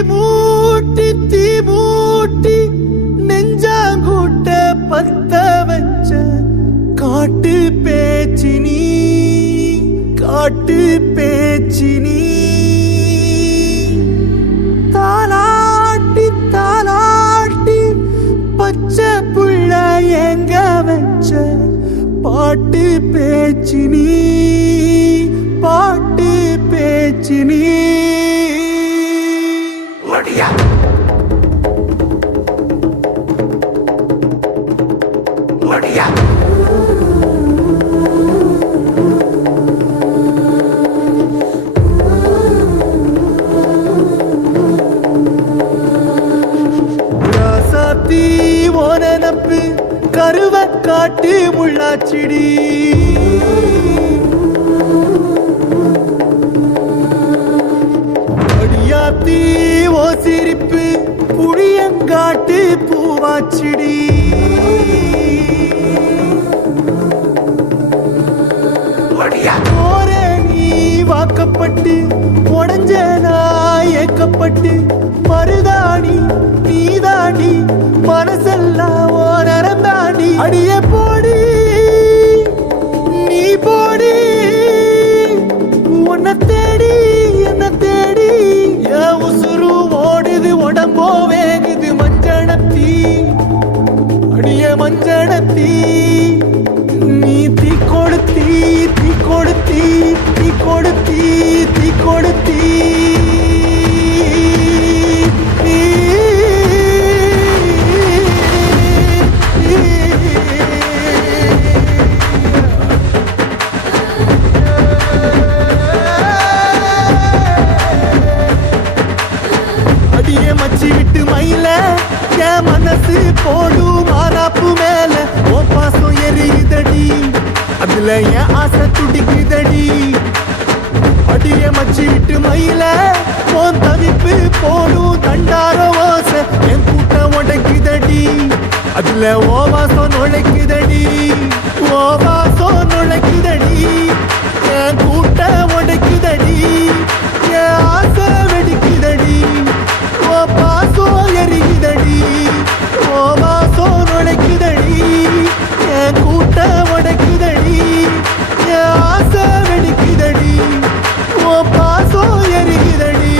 தீ மூட்டி நெஞ்சாங்கூட்ட பத்த வச்ச காட்டு பேச்சினி தாலாட்டி பச்சை புள்ள எங்க வச்ச பாட்டு பேச்சினி ராசாத்தி ஓனப்பு கருவ காட்டு முள்ளாச்சிடி அடியாத்தி ஓ சிரிப்பு புளியங்காட்டு பூவாச்சிடி போரே நீ வாக்கப்பட்டு உடஞ்ச நாய் ஏக்கப்பட்டு மருதாணி நீதாண்டி மனசெல்லாம் ஓ நரந்தாண்டி அடியே போடி நீ போடி உன்னை தேடி என்ன தேடி என் உசுரு ஓடுது உடம்போ வேகுது மஞ்சனத்தீ அடியே மஞ்சனத்தீ நீ தீ கொடுத்தி அடியே மச்சி விட்டு மயில என் மனசு போடு மாறாப்பு மேல ஓ பாசம் எரியுதடி அதுல என் ஆசை துடிக்குதடி அடியே மச்சி விட்டு மயில போன் தவிப்பு போடும் தண்டார ஓசை என் கூட்டம் உடைக்குதடி அதுல ஓவாசம் நுழைக்குதடி என் கூட்டம் உடைக்குதடி என் ஆசை வெடிக்குதடி ஓ பாசம் எரிக்குதடி ஓவாசம் நுழைக்குதடி என் கூட்டம் உடைக்குதடி என் ஆசை வெடிக்குதடி ஓ பாசம் எரிக்குதடி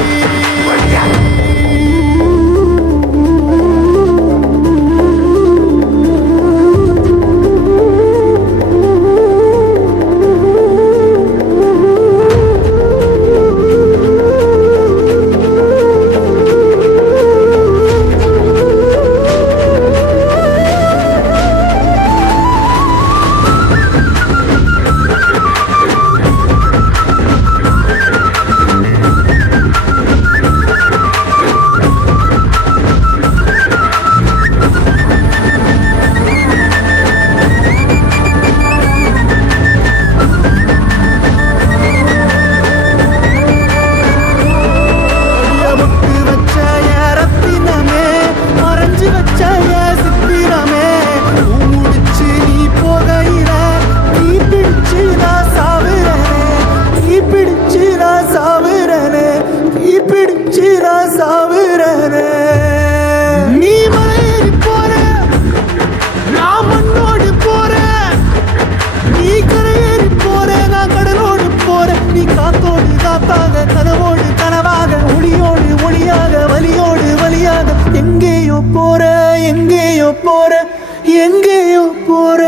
எங்கேயோ போற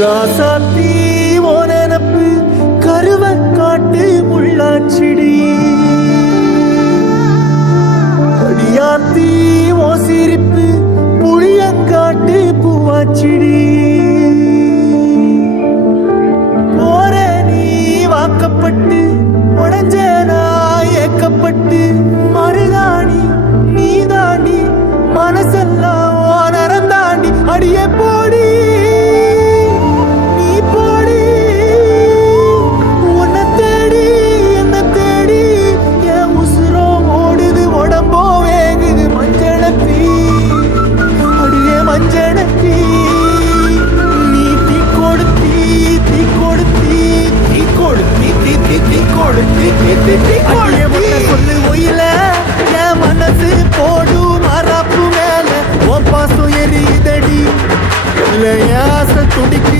ராசாத்தி ஓ நினப்பு கருவ காட்டு முள்ளாச்சிடி அடியாத்தி ஓ சிரிப்பு புளியங்காட்டு பூவாச்சிடி போற நீ வாக்கப்பட்டு உடஞ்ச நாய் ஏக்கப்பட்டு மருதாணி நீதாண்டி மனசெல்லாம் ஓ நரந்தாண்டி அடியே போடி நீ போடி உன்னை தேடி என்ன தேடி என் உசுரோ ஓடுது உடம்போ வேகுது மஞ்சளத்தி அடியே மஞ்சளத்தி அடியே ஒன்ன சொல்லு ஒயில என் மனசு போடும் மரப்பு மேல உன் பாசம் எரியுதடி இல்ல என் ஆசை துடிக்கு